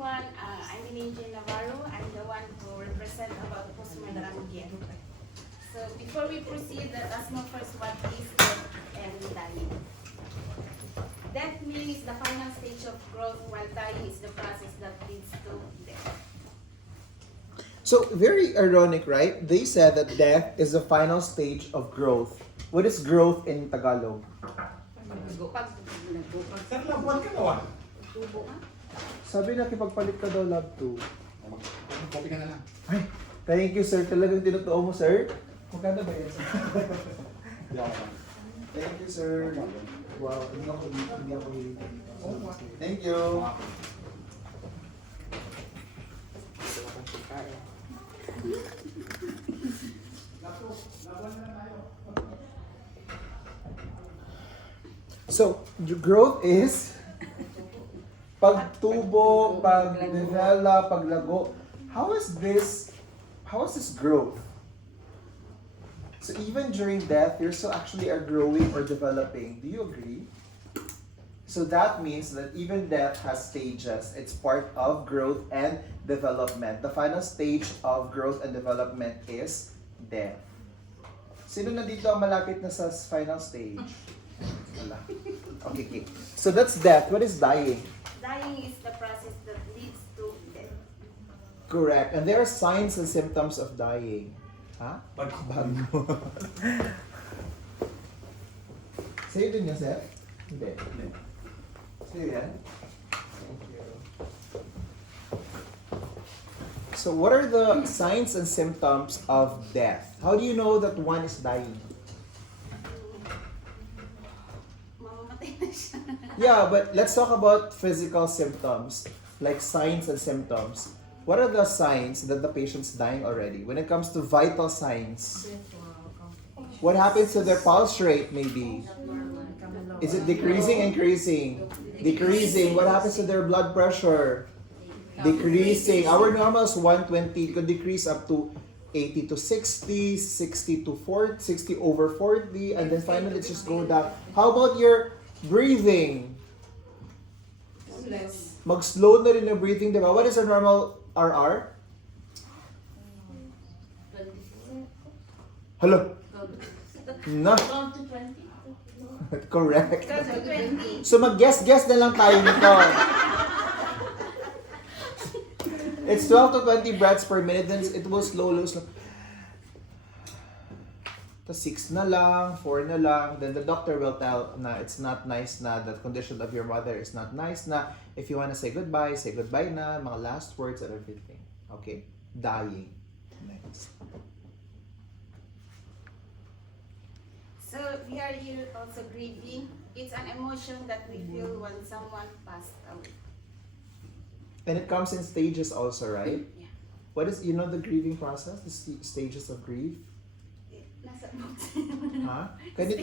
everyone. I'm Elaine Navarro. I'm the one who represent about postmortem care. So before we proceed, let us know first what is death and dying. Death means the final stage of growth, while dying is the process that leads to death. So, very ironic, right? They said that death is the final stage of growth. What is growth in Tagalog? Sir, labuan ka naman. Tubo ka? Sabi na kipagpalit ka daw, love to. Copy ka na lang. Ay, thank you, sir. Talagang tinutuo mo, sir. Magkano ba yan, sir? Hindi ako. Thank you, sir. Wow, hindi ako Thank you. So, growth is pagtubo, pagdevelop, paglago. How is this growth? So even during death, you're still actually are growing or developing. Do you agree? So that means that even death has stages. It's part of growth and development. The final stage of growth and development is death. Sino na dito ang malapit na sa final stage? Wala. Okay. So that's death. What is dying? Dying is the process that leads to death. Correct. And there are signs and symptoms of dying. Ha? Bago. Sa'yo din niya, Seth? Hindi. Sa'yo yan? Thank you. So what are the signs and symptoms of death? How do you know that one is dying? Mamamatay na siya. Yeah, but let's talk about physical symptoms, like signs and symptoms. What are the signs that the patient's dying already? When it comes to vital signs, what happens to their pulse rate maybe? Is it decreasing, increasing? Decreasing. What happens to their blood pressure? Decreasing. Our normal is 120. It could decrease up to 80 to 60, 60 to 40, 60 over 40, and then finally it's just go down. How about your breathing? Mag-slow na rin yung breathing, diba? What is a normal RR? Hello? No. Correct. So mag-guess na lang tayo nito. It's 12 to 20 breaths per minute, then it will slow. Tapos 6 na lang, 4 na lang, then the doctor will tell na it's not nice na, the condition of your mother is not nice na, if you want to say goodbye na, mga last words and everything. Okay? Dying. Next. So we are here also grieving. It's an emotion that we feel when someone passed away. And it comes in stages also, right? Yeah. What is, you know the grieving process? The stages of grief? Nasa books. Huh? Can you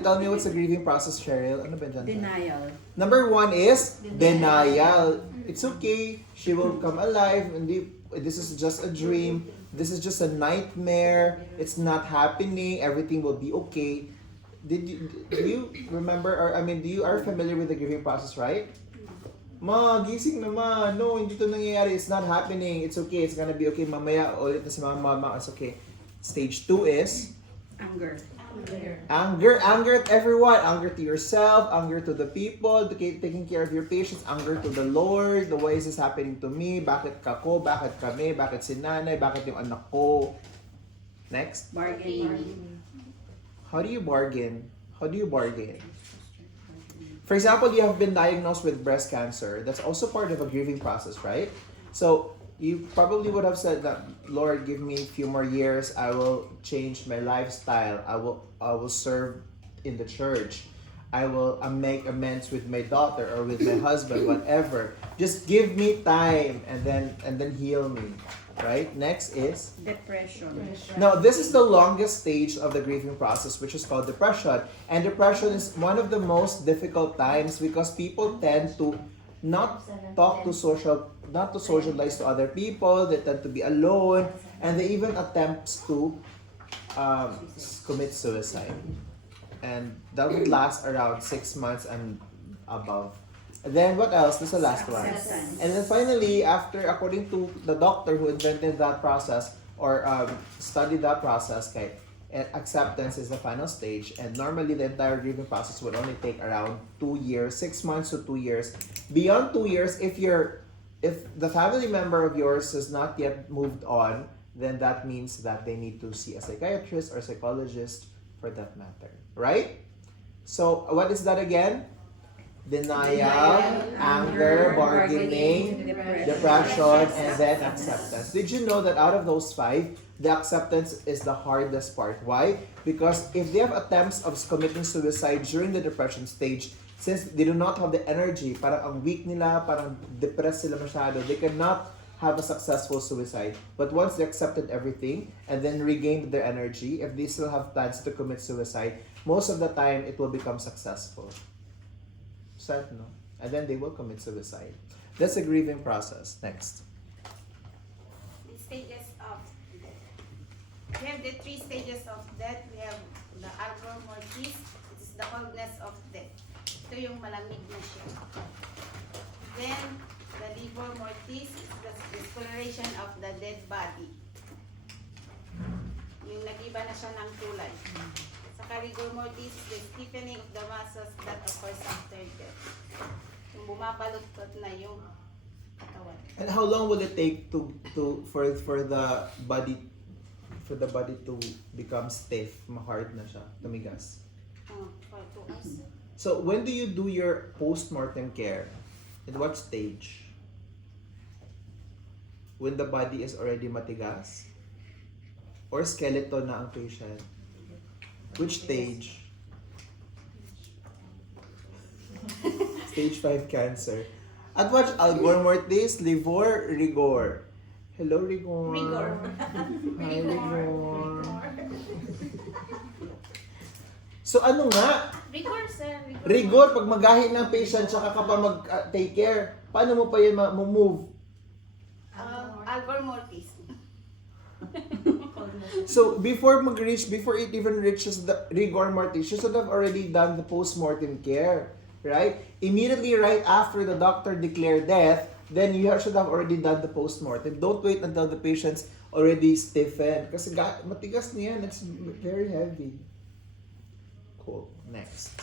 tell me what's the grieving process, Cheryl? Ano ba dyan? Denial. Number 1 is denial. It's okay. She will come alive. And this is just a dream. This is just a nightmare. It's not happening. Everything will be okay. Do you remember, or do you are familiar with the grieving process, right? Ma, gising naman. No, hindi to nangyayari. It's not happening. It's okay. It's gonna be okay. Mamaya ulit na si mama. It's okay. Stage 2 is Anger. anger at everyone. Anger to yourself, anger to the people, taking care of your patients, anger to the Lord. Why is this happening to me? Bakit kako? Bakit kami? Bakit si nanay? Bakit yung anak ko? Next. Bargaining. How do you bargain? For example, you have been diagnosed with breast cancer. That's also part of a grieving process, right? So you probably would have said that, Lord, give me a few more years. I will change my lifestyle. I will serve in the church. I will make amends with my daughter or with my husband, whatever. Just give me time and then heal me. Right? Next is Depression. now, this is the longest stage of the grieving process, which is called depression. And depression is one of the most difficult times because people tend to not socialize to other people. They tend to be alone, and they even attempts to commit suicide. And that would last around 6 months and above. Then what else? This is the last one. Acceptance. And then finally, after, according to the doctor who invented that process or studied that process, okay, acceptance is the final stage. And normally the entire grieving process would only take around 2 years, 6 months to 2 years. Beyond 2 years, if the family member of yours has not yet moved on, then that means that they need to see a psychiatrist or psychologist for that matter, right? So what is that again? Denial, anger, bargaining, depression, and then acceptance. Did you know that out of those 5, the acceptance is the hardest part? Why? Because if they have attempts of committing suicide during the depression stage, since they do not have the energy, parang ang weak nila, parang depressed sila masyado, they cannot have a successful suicide. But once they accepted everything and then regained their energy, if they still have plans to commit suicide, most of the time it will become successful. Sad, no? And then they will commit suicide. That's a grieving process. Next. The stages of death. We have the 3 stages of death. We have the alcohol mortis, it is the coldness of death. Ito yung malamig na siya. Then, the livor mortis is the discoloration of the dead body. Yung nag-iba na siya ng kulay. Sa rigor mortis is the stiffening of the muscles that occurs after death. Yung bumabaluktot na yung katawan. And how long will it take for the body to become stiff, hard na siya, tumigas? For 2 hours. So when do you do your post-mortem care? At what stage? When the body is already matigas? Or skeleton na ang patient? Which stage? Stage 5 cancer. At what algor mortis, livor, rigor. Hello, rigor. Rigor. Hi, rigor. So ano nga? Rigor, sir. Rigor, pag magahin ng patient, tsaka ka pa mag-take care. Paano mo pa yun move? Algor mortis. So, before it even reaches the rigor mortis, you should have already done the post-mortem care, right? Immediately right after the doctor declared death, then you should have already done the post-mortem. Don't wait until the patient's already stiffened. Kasi matigas niyan, it's very heavy. Cool. Next.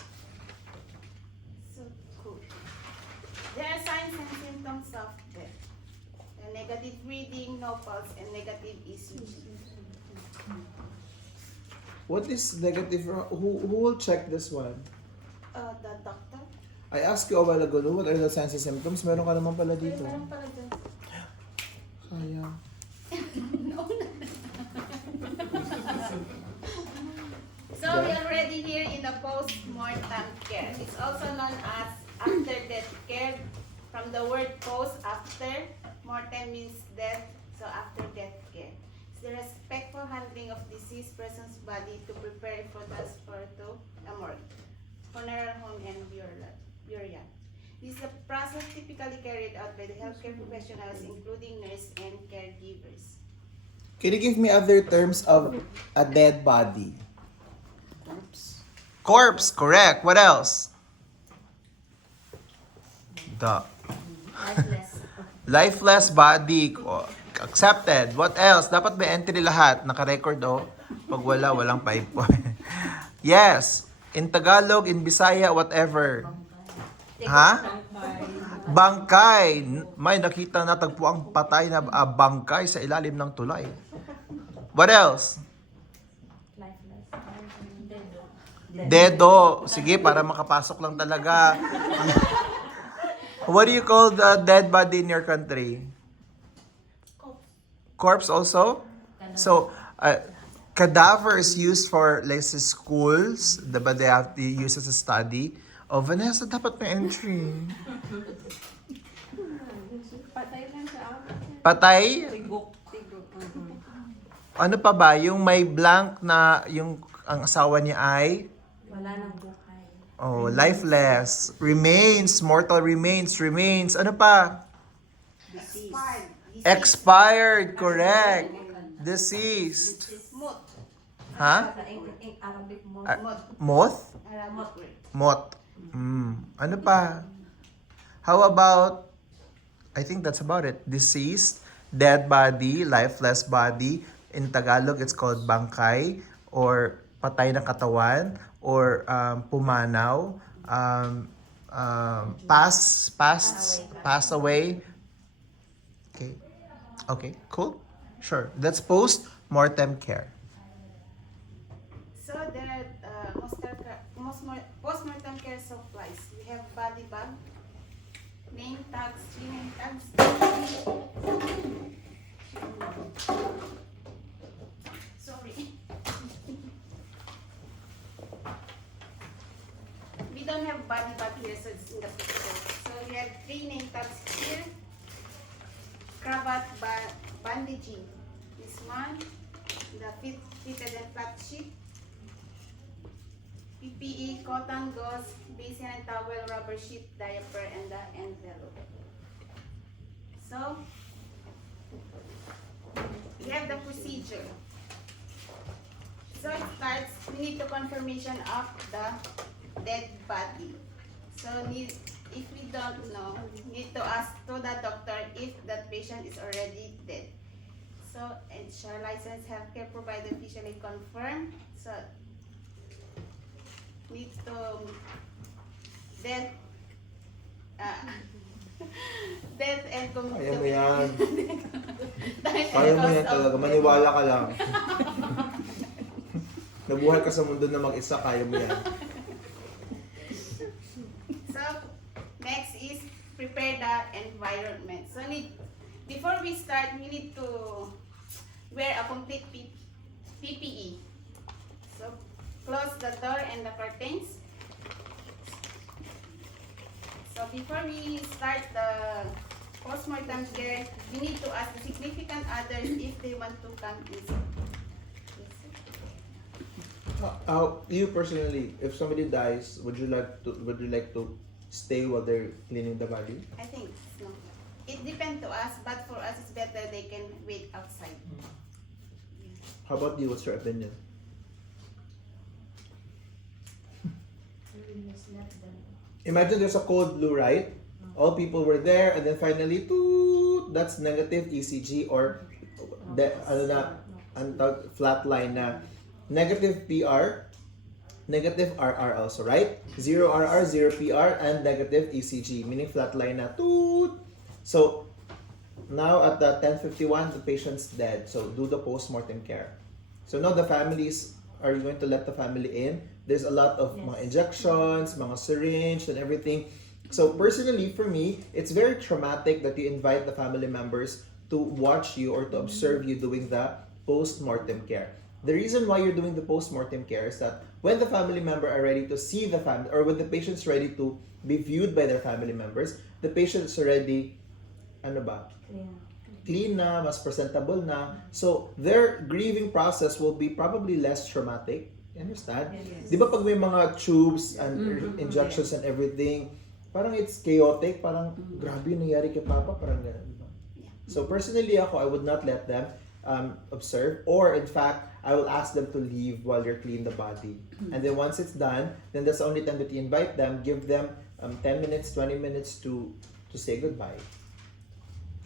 So cool. There are signs and symptoms of death. The negative breathing, no pulse, and negative ECG. What is negative? Who will check this one? The doctor. I asked you a while ago, what are the signs and symptoms? Meron ka naman pala dito. Meron pala dyan. Sayang. So we are already here in the post-mortem care. It's also known as after-death care. From the word post, after, mortem means death, so after-death care. It's the respectful handling of deceased person's body to prepare for transfer to a morgue, funeral home, and burial. This is a process typically carried out by the healthcare professionals, including nurses and caregivers. Can you give me other terms of a dead body? Corpse. Corpse, correct. What else? Lifeless. Lifeless body. Accepted. What else? Dapat may entry lahat. Naka-record, oh. Pag wala, walang 5 point. Yes. In Tagalog, in Bisaya, whatever. Ha? Bangkay. May nakita na tagpo ang patay na bangkay sa ilalim ng tulay. What else? Dedo. Sige, para makapasok lang talaga. What do you call the dead body in your country? Corpse also? So, cadaver is used for, like, sa schools, diba they have to use as a study. Oh, Vanessa, dapat may entry. Patay lang sa amin. Patay? Tigok. Ano pa ba? Yung may blank na yung ang asawa niya ay? Wala nang buhay. Oh, lifeless. Remains. Mortal remains. Ano pa? Expired. Expired. Correct. Deceased. Mut. Ha? Sa Arabic mo. Moth? Arabic word. Moth. Ano pa? How about, I think that's about it. Deceased, dead body, lifeless body. In Tagalog, it's called bangkay or patay na katawan or pumanaw. Pass away. Okay. Okay, cool. Sure. That's post-mortem care. So there are post-mortem care supplies. We have body bag, name tags, 3 name tags. Sorry. We don't have body bag here, so it's in the picture. So we have 3 name tags here. Cravat bandaging. This one, the fitted and flat sheet. PPE, cotton gauze, basin and towel, rubber sheet, diaper, and the envelope. So, we have the procedure. So it starts, we need the confirmation of the dead body. So if we don't know, we need to ask to the doctor if that patient is already dead. So, ensure licensed healthcare provider officially confirm. So, need to death death and Kaya mo yan. Death Kaya and mo yan cause of talaga. death. Maniwala ka lang. Nabuhay ka sa mundo na mag-isa, kaya mo yan. So, next is prepare the environment. So, before we start, we need to wear a complete PPE. So, close the door and the curtains. So, before we start the postmortem care, we need to ask the significant others if they want to come inside. You personally, if somebody dies, would you like to stay while they're cleaning the body? I think no. It depends to us, but for us it's better they can wait outside. How about you? What's your opinion? Imagine there's a code blue, right? All people were there, and then finally, toot, that's negative ECG or flat line na negative PR, negative RR also, right? 0 RR, 0 PR, and negative ECG, meaning flat line na toot. So, now at the 10:51, the patient's dead. So, do the post-mortem care. So, now the families, are you going to let the family in? There's a lot of mga injections, mga syringe, and everything. So, personally, for me, it's very traumatic that you invite the family members to watch you or to observe you doing the post-mortem care. The reason why you're doing the post-mortem care is that when the family member are ready to see the family, or when the patient's ready to be viewed by their family members, the patient is already, clean na, mas presentable na. So, their grieving process will be probably less traumatic. You understand? Yes. Di ba pag may mga tubes and injections and everything, parang it's chaotic, parang grabe yung nangyari kay Papa, parang gano'n. Diba? So, personally ako, I would not let them observe, or in fact, I will ask them to leave while you're cleaning the body. And then once it's done, then that's the only time that you invite them, give them 10 minutes, 20 minutes to say goodbye.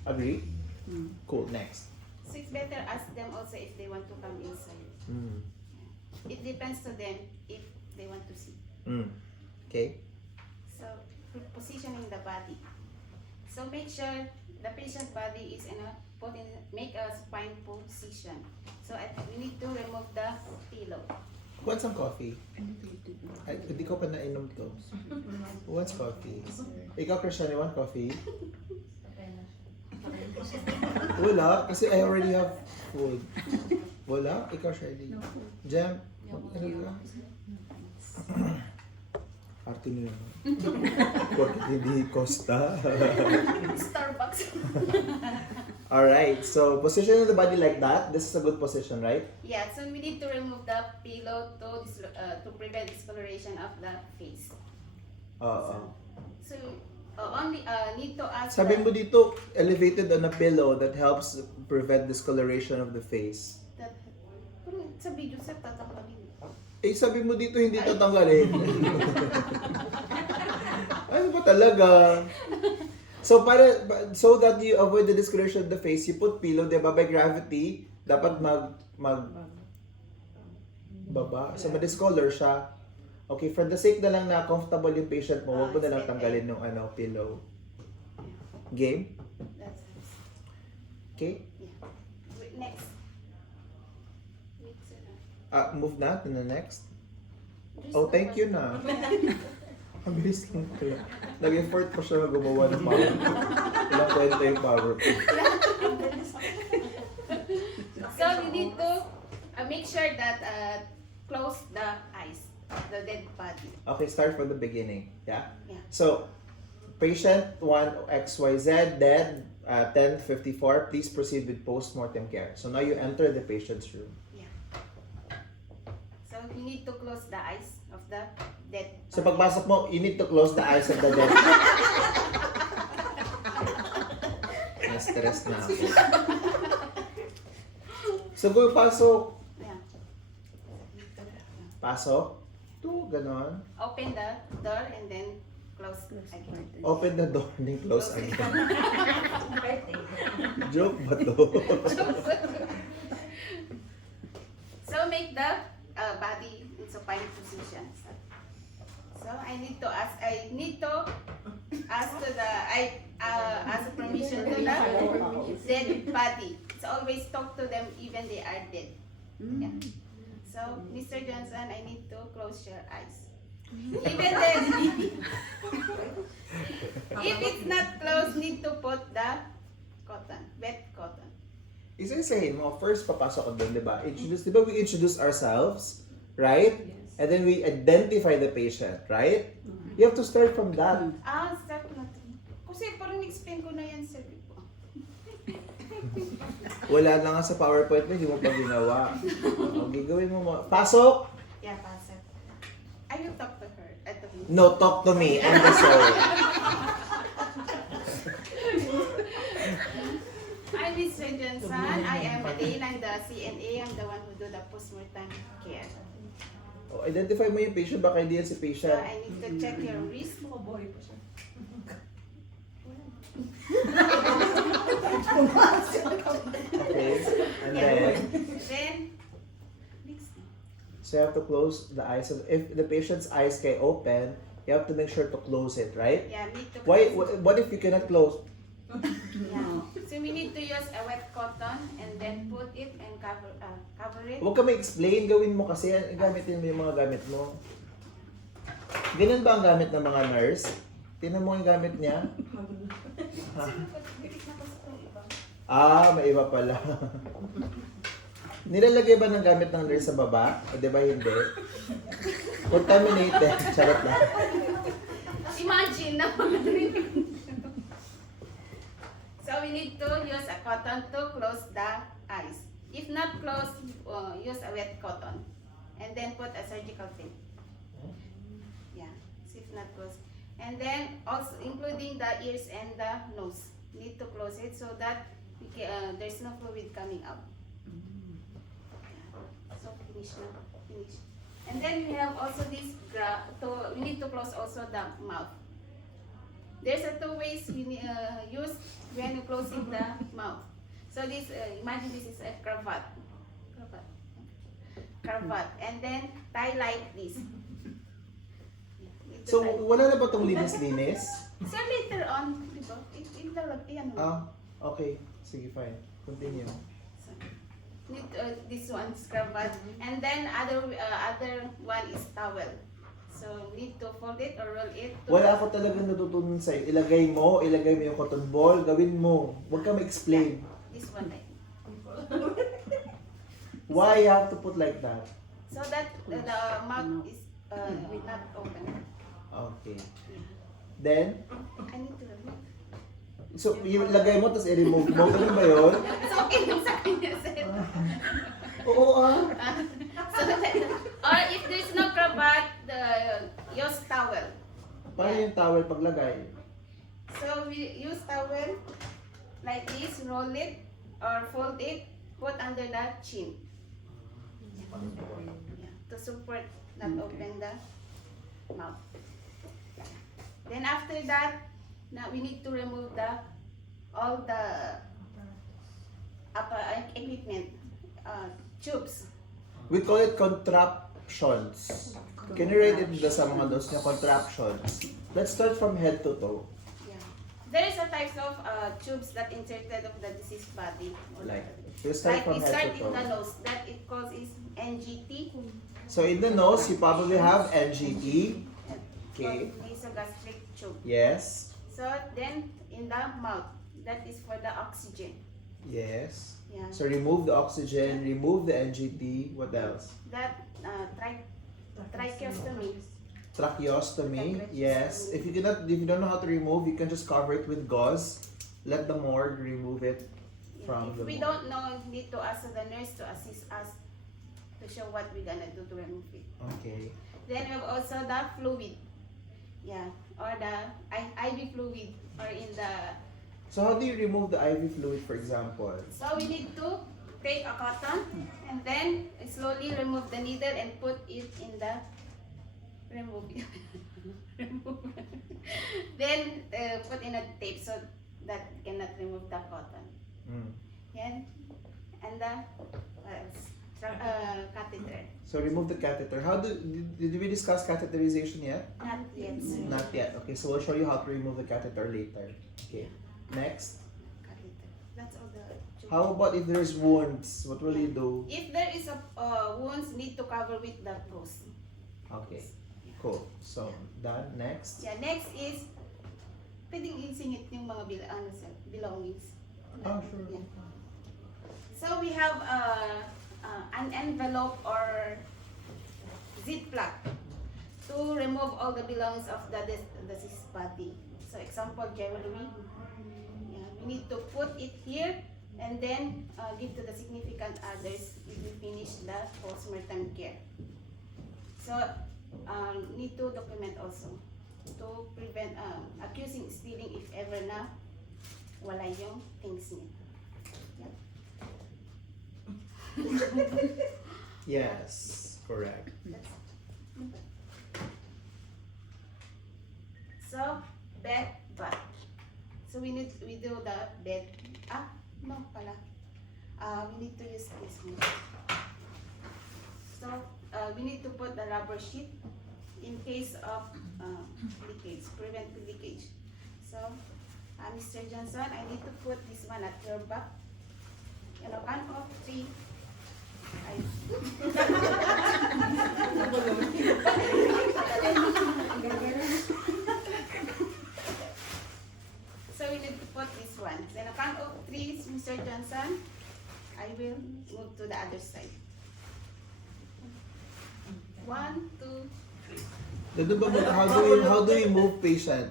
Agree? Cool, next. So it's better ask them also if they want to come inside. It depends to them if they want to see. Okay. So positioning the body. So make sure the patient body is make a spine position. So we need to remove the pillow. Who wants some coffee? Ay, hindi ko pa nainom to. Who wants coffee? Ikaw, Christian, you want coffee? Wala, kasi I already have food. Wala? Ikaw, Shirley. Jam? Ano ka? Arte nyo naman. Porque hindi Costa. Starbucks. Alright, so positioning the body like that, this is a good position, right? Yeah, so we need to remove the pillow to prevent discoloration of the face. So only need to ask. Sabi mo dito, elevated on a pillow that helps prevent discoloration of the face. Pero sa video sa tatanggalin. Eh, sabi mo dito hindi tatanggalin. Ano ba talaga? So so that you avoid the discoloration of the face, you put pillow, 'di ba? By gravity, dapat mag baba. So ma-discolor siya. Okay, for the sake na lang na comfortable yung patient mo, huwag mo na lang tanggalin yung pillow. Game? That's it. Okay? Yeah. Wait, next. Wait, sir. Move na to the next. There's Oh, no thank you one. na. Ang bilis lang kaya. Nag-effort pa siya na gumawa ng PowerPoint. Ilang kwenta yung PowerPoint. So we need to make sure that close the eyes, the dead body. Okay, start from the beginning. Yeah? Yeah. So, patient 1 XYZ dead 10:54. Please proceed with post-mortem care. So now you enter the patient's room. Yeah. So you need to close the eyes of the dead body. So pagpasok mo, you need to close the eyes of the dead. Na-stress na ako. So go pasok. Yeah. Pasok. To, ganon. Open the door and then close again. Open the door and then close again. Joke ba to? So make the body in supine position. So I need to ask to the ask permission to the dead body. So always talk to them even they are dead. Yeah. So Mr. Johnson, I need to close your eyes. Even then, if it's not closed, need to put the cotton, wet cotton. Isa-isahin mo, first papasok ka doon, di ba? Di ba we introduce ourselves, right? And then we identify the patient, right? You have to start from that. Start natin. Kasi parang explain ko na yan sa ko. Wala na nga sa PowerPoint mo, hindi mo pa ginawa. Okay, gawin mo. Pasok! Yeah, pasok. I will talk to her. To him. No, talk to me. I'm the soul. I'm Miss Johnson. I am Elaine. I'm the CNA. I'm the one who do the postmortem care. Oh, identify mo yung patient, baka hindi yan si So patient. I need to check your wrist. Okay, and then, Next. so you have to close the eyes. If the patient's eyes can open, you have to make sure to close it, right? Yeah, need to. Why? What if you cannot close? Yeah. So we need to use a wet cotton and then put it and cover it. Huwag ka may-explain, gawin mo kasi, gamitin mo yung mga gamit mo. Ganyan ba ang gamit ng mga nurse? Tingnan mo yung gamit niya. May iba pala. Nilalagay ba ng gamit ng nurse sa baba? O di ba hindi? Contaminated. Charot lang. Imagine na. So we need to use a cotton to close the eyes. If not closed, use a wet cotton. And then put a surgical tape. Yeah, so if not closed. And then also including the ears and the nose. Need to close it so that there's no fluid coming out. Yeah. So finish now. Finish. And then we have also this, we need to close also the mouth. There's a two ways you use when you're closing the mouth. So this, imagine this is a cravat. Cravat. And then tie like this. So, wala na ba itong linis-linis? So later on, di ba? Yan. Okay. Sige, fine. Continue. So, need, this one is cravat. And then other one is towel. So need to fold it or roll it. Wala ako talagang natutunan sa'yo. Ilagay mo yung cotton ball, gawin mo. Huwag ka ma-explain. This one like. Why you have to put like that? So that the mouth is not open. Okay. Then, I need to remove. so, ilagay mo, tapos i-remove mo. Ganun ba yun? It's okay lang sa kanya, sir. Oo So that, or if there's no cravat, use towel. Paano yung towel paglagay? So we use towel like this, roll it or fold it, put under the chin. Yeah, to support not open the mouth. Then after that, now we need to remove all the equipment, tubes. We call it contraptions. Can you write it sa mga dos niya? Contraptions. Let's start from head to toe. Yeah. There is a types of tubes that inserted of the deceased body. Like, we start Like from we head start to in the toe. nose, that it calls is NGT. So in the nose, you probably have NGT. Okay. Nasogastric tube. Yes. So then in the mouth, that is for the oxygen. Yes. Yeah. So remove the oxygen, remove the NGT. What else? That tracheostomy. Tracheostomy. Yes. If you don't know how to remove, you can just cover it with gauze. Let the morgue remove it from If the we morgue. don't know, need to ask the nurse to assist us to show what we're gonna do to remove it. Okay. Then we have also the fluid. Yeah. Or the IV fluid or in the. So how do you remove the IV fluid, for example? So we need to take a cotton and then slowly remove the needle and put it in the remove. Then put in a tape so that cannot remove the cotton. Mm. Yan. And the catheter. So remove the catheter. Did we discuss catheterization yet? Not yet, sir. Not yet. Okay, so we'll show you how to remove the catheter later. Okay. Next. Catheter. That's all the tube. How about if there's wounds? What will you do? If there is a wounds, need to cover with the gauze. Okay. Cool. So done. Next. Yeah, next is pwedeng isingit yung mga belongings. Oh, sure. Yeah. So we have an envelope or ziploc to remove all the belongings of the deceased body. So example, jewelry. Yeah, we need to put it here and then give to the significant others if we finish the post-mortem care. So need to document also to prevent accusing stealing if ever na wala yung things niya. Yes. Correct. So, bed bath. So we do the bed. No pala. We need to use this one. So, we need to put the rubber sheet in case of leakage, prevent leakage. So, Mr. Johnson, I need to put this one at your back. You know, count of 3. So we need to put this one. Then a count of 3, Mr. Johnson. I will move to the other side. 1, 2, 3. How do we move patient?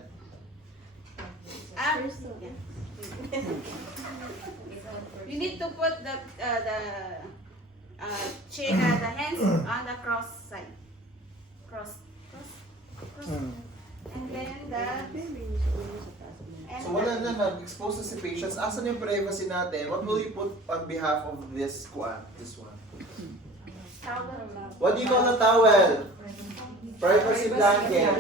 Yeah. You need to put the hands on the cross side. Cross. And then So wala na, nag-expose na si patients. Asan yung privacy natin? What will you put on behalf of this one? towel. What do you call the towel? Privacy blanket,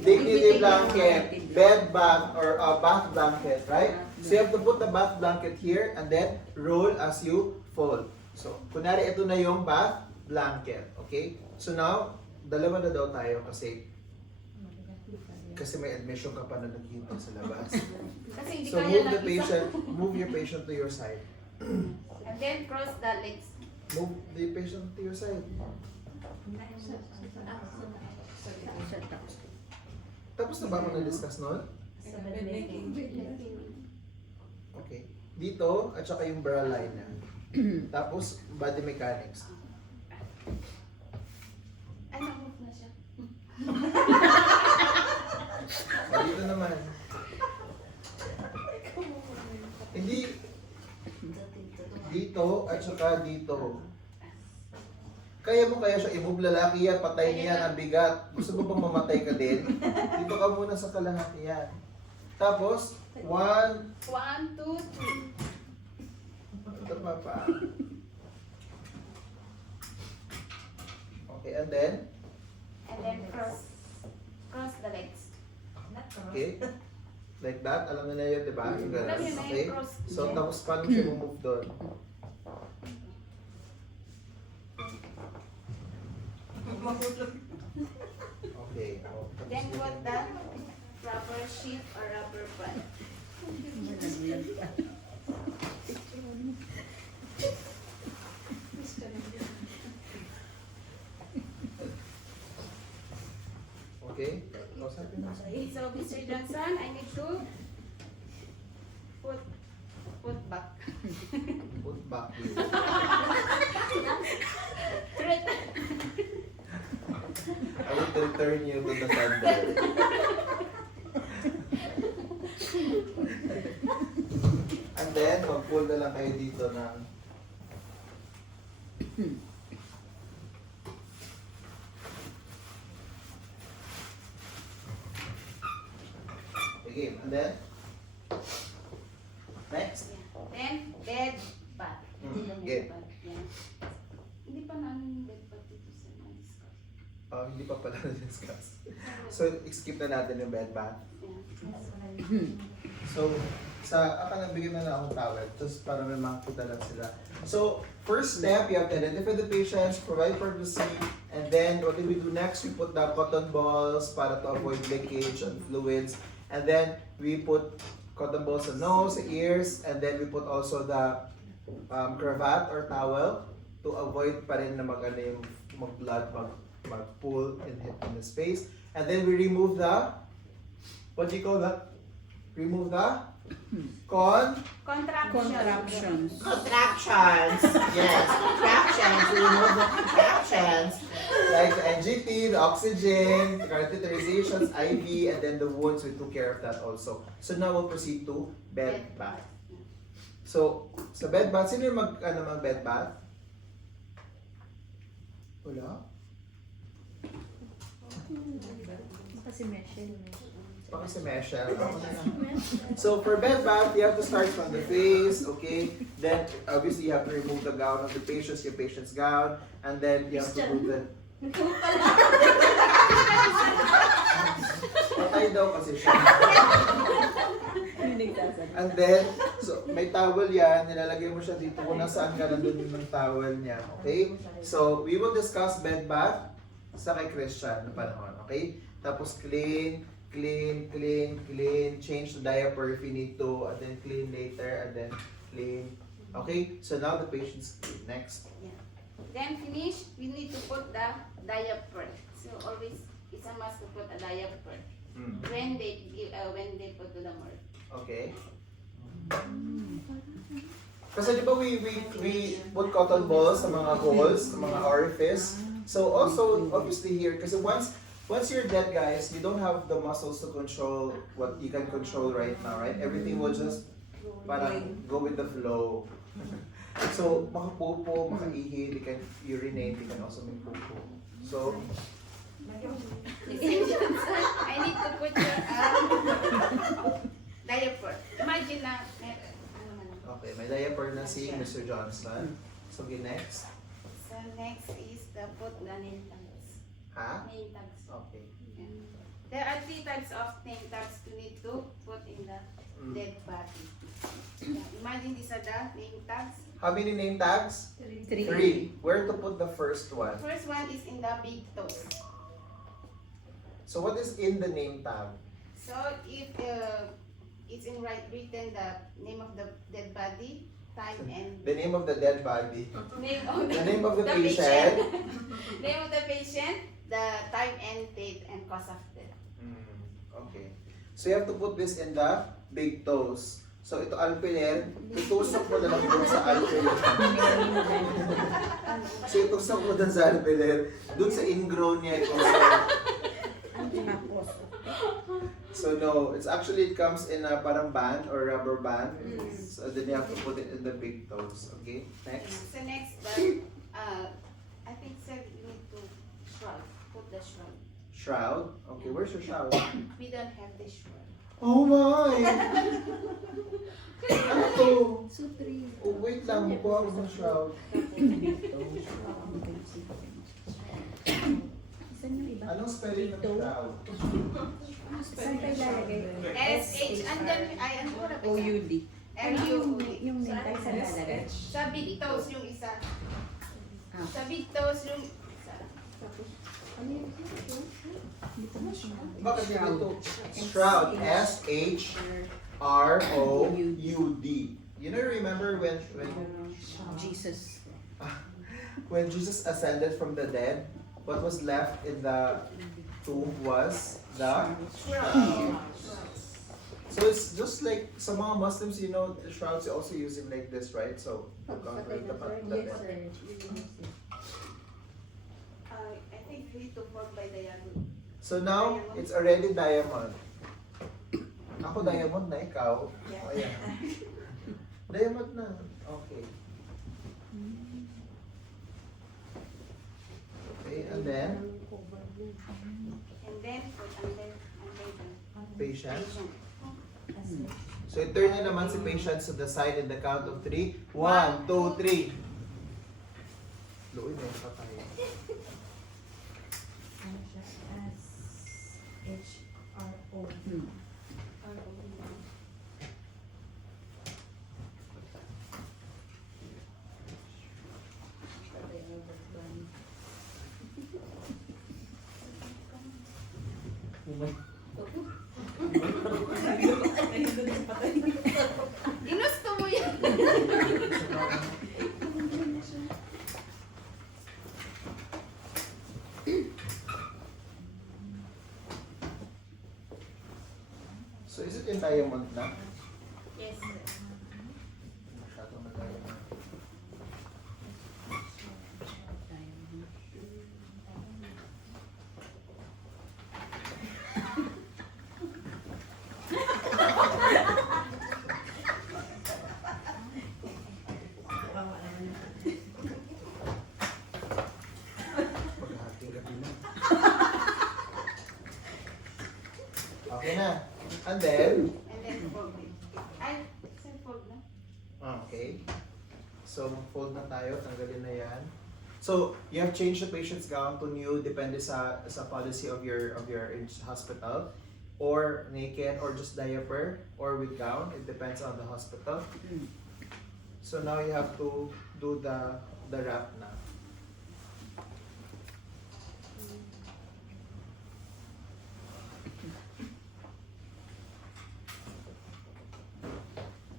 dignity blanket, bed bath or bath blanket, right? So you have to put the bath blanket here and then roll as you fold. So, kunwari ito na yung bath blanket, okay? So now, dalawa na daw tayo kasi may admission ka pa na nagkita sa labas. Kasi hindi So kaya move the ng isa. patient, move your patient to your side. And then cross the legs. Move the patient to your side. Tapos na ba ako na-discuss nun? Okay. Dito, at saka yung bra line na. Tapos, body mechanics. Ay, na-move na siya. Dito naman. Hindi. Dito, at saka dito. Kaya mo kaya siya i-move, lalaki yan, patay niya yan, ang bigat. Gusto mo bang mamatay ka din? Dito ka muna sa kalahati yan. Tapos, 1, 1, 2, 3. ito pa. Okay, and then And then cross the legs. alam na yun, di ba? Yung ganun. Alam yun na Okay? yung cross. So, tapos paano siya move doon? Okay. Then put the rubber sheet or rubber band. Okay? Kausapin mo. So, Mr. Johnson, I need to put back. Put back. I will return you to the sender. And then, mag-pull na lang kayo dito ng okay, and then next. Then, bed bath. Okay. Yeah. Hindi pa namin bed bath dito sa discuss. Hindi pa pala na-discuss. So, skip na natin yung bed bath. Yeah. So, akala bigyan na lang akong towel, just para may makita lang sila. So, first step, you have to identify the patients, provide privacy, and then what do we do next? We put the cotton balls para to avoid leakage and fluids. And then, we put cotton balls sa nose, sa ears, and then we put also the cravat or towel to avoid pa rin na mag-blood, mag-pool in the space. And then we remove the, what do you call that? Remove the Contractions. contractions. Yes, contractions. We remove the contractions. Like the NGT, the oxygen, the catheterizations, IV, and then the wounds, we took care of that also. So now we'll proceed to bed bath. So, sa bed bath, sino yung mag-bed bath? Wala? Kasi Michelle. Baka si Michelle. Ako na lang. So for bed bath, you have to start from the face, okay? Then obviously you have to remove the gown of the patients, your patient's gown, and then you have to remove the... Patay daw kasi siya. And then, so may towel yan, nilalagay mo siya dito kung nasaan ka nandun yung towel niya, okay? So we will discuss bed bath sa kay Christian na panahon, okay? Tapos clean, change the diaper if you need to, and then clean later, and then clean. Okay, so now the patient's clean. Next. Yeah. Then finish, we need to put the diaper. So always, it's a must to put a diaper when they put to the morgue. Okay. Kasi di ba we put cotton balls sa mga holes, sa mga orifice. So also, obviously here, kasi once you're dead, guys, you don't have the muscles to control what you can control right now, right? Everything will just parang go with the flow. So, makapupo, makaihi, they can urinate, they can also make pupo. So, I need to put your diaper. Imagine na, okay, may diaper na si Mr. Johnson. So, next. So next is the put the nail tags. Ha? Nail tags. Okay. Yeah. There are 3 types of nail tags to need to put in the dead body. Yeah. Imagine these are the nail tags. How many name tags? 3. Where to put the first one? First one is in the big toes. So, what is in the name tag? So if it's in written the name of the dead body, time and The name of the dead body. name of The name of the the patient. name of the patient, the time and date and cause of death. Okay. So you have to put this in the big toes. So ito alpeler, itusok mo na lang dun sa alpeler. So itusok mo dun sa alpeler, dun sa ingrown niya. So no, it's actually it comes in a parang band or rubber band. So then you have to put it in the big toes. Okay, next. So next, I think said you need to shroud. Put the shroud. Shroud. Okay, where's your shroud? We don't have the shroud. Oh my! Ano to? Sutri. Oh, wait lang, makuha ko ng shroud. So Saan yung iba? Anong spelling ng Dito. shroud? Saan tayo lalagay? SH, andyan, ay, ano ko na ba siya? O-U-D. Ano M-U-D. yung name tayo saan lalagay? Sa big toes yung isa. Ah. Sa big toes yung isa. Tapos, ano yung dito na siya. Bakit dito? Shroud. S-H-R-O-U-D. You know, remember when Jesus. when Jesus ascended from the dead, what was left in the tomb was the shroud. So it's just like some mga Muslims, you know, the shrouds are also using like this, right? So to cover the dead. I think 3 to 4 by diagonal. So now it's already diamond. Ako diamond na, ikaw. Yeah. Oh, ayan. Diamond na. Okay. Okay, and then put under the patient. patient. So i-turn na naman si patient to the side in the count of 3. 1, 2, 3. Luoy na yung patay. Ginusto mo yan. So is it in diamond na? Yes, sir. Masyadong na diamond. Maghahating gabi na. Okay na. And then, And then fold it. Ay, sir, fold na. okay. So, fold na tayo. Tanggalin na yan. So, you have changed the patient's gown to new depende sa policy of your hospital, or naked, or just diaper, or with gown. It depends on the hospital. So now you have to do the wrap na.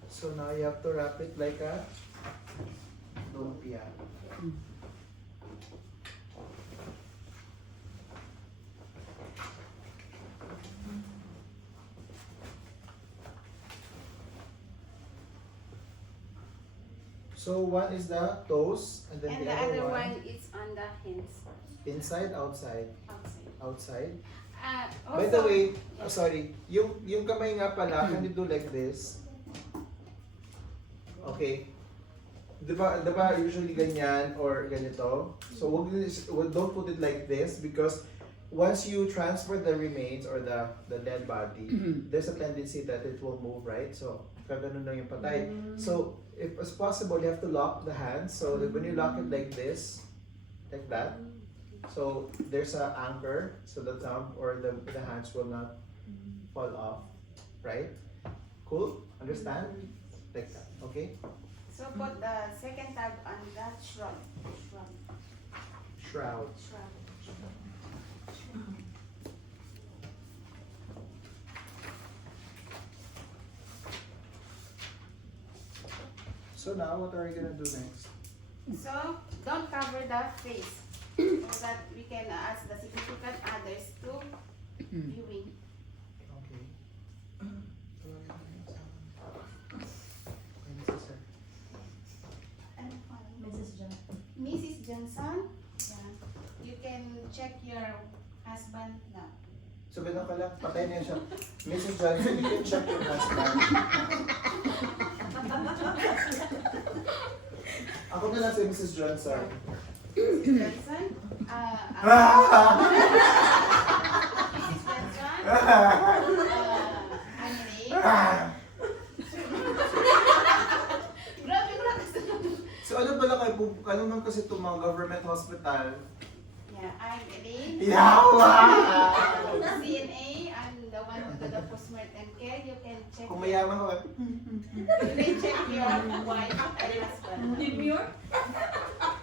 So now you have to wrap it like a lumpia. So one is the toes, and then And the the other other one one is on the hands. inside, outside, Outside. outside. Also, By the way, sorry, yung kamay nga pala, can you do like this? Okay. Diba usually ganyan or ganito? So don't put it like this, because once you transfer the remains or the dead body, there's a tendency that it will move, right? So kaganon lang yung patay. So if it's possible, you have to lock the hands. So that when you lock it like this, like that, so there's an anchor, so the thumb or the hands will not fall off, right? Cool? Understand? Like that, okay? so put the second tab on that shrub. Shroud. So now, what are we gonna do next? So don't cover the face so that we can ask the significant others to viewing. Okay. Mrs. Johnson, yeah. You can check your husband now. So ganun ka lang, patay niya siya. Mrs. Johnson, you can check your husband. Ako na lang si Mrs. Johnson. Mrs. Johnson, Mrs. Johnson, Annie. Grabe ko lang. So ano pala kayo, ano man kasi itong mga government hospital, I'm Elaine. Yawa! CNA, I'm the one who do the postmortem care. You can check. Kung mayaman ko, You can check your wife and husband. Demure?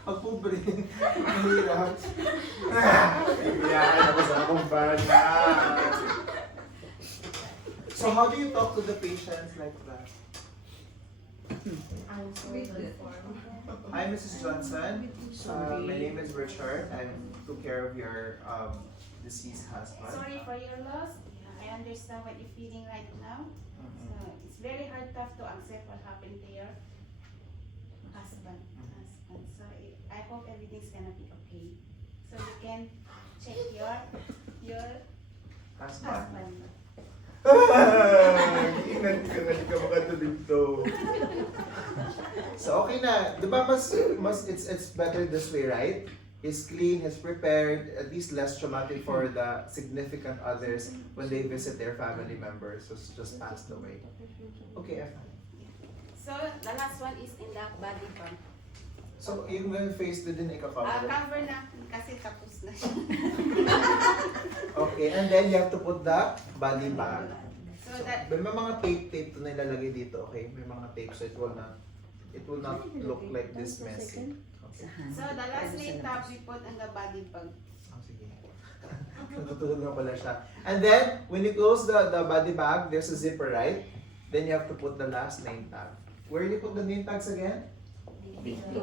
pag pobre, mahirap. Iyakan ako sa akong bana. So how do you talk to the patients like that? Hi, Mrs. Johnson. My name is Richard. I took care of your deceased husband. Sorry for your loss. I understand what you're feeling right now. So it's very hard, tough to accept what happened to your husband. So I hope everything's gonna be okay. So you can check your Husband. husband. Ingat ka na, di ka makatulig to. So okay na, di ba it's better this way, right? He's clean, he's prepared, at least less traumatic for the significant others when they visit their family members who's just passed away. Okay, Evan. So the last one is in the body part. So yung face to din ika-cover. Cover na kasi tapos na siya. Okay, and then you have to put the body bag. So that May mga tape to na ilalagay dito, okay? May mga tape so it will not look like this messy. Okay. so the last name tab we put on the body bag. Oh, sige. Natutulog na pala siya. And then, when you close the body bag, there's a zipper, right? Then you have to put the last name tag. Where do you put the name tags again? Okay, and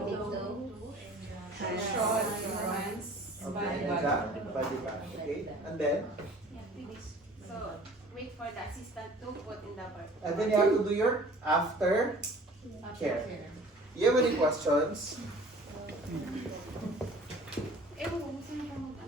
the body bag. Okay, and then, Yeah, finish. So wait for the assistant to put in the bag. and then you have to do your after care. You have any questions? Eh,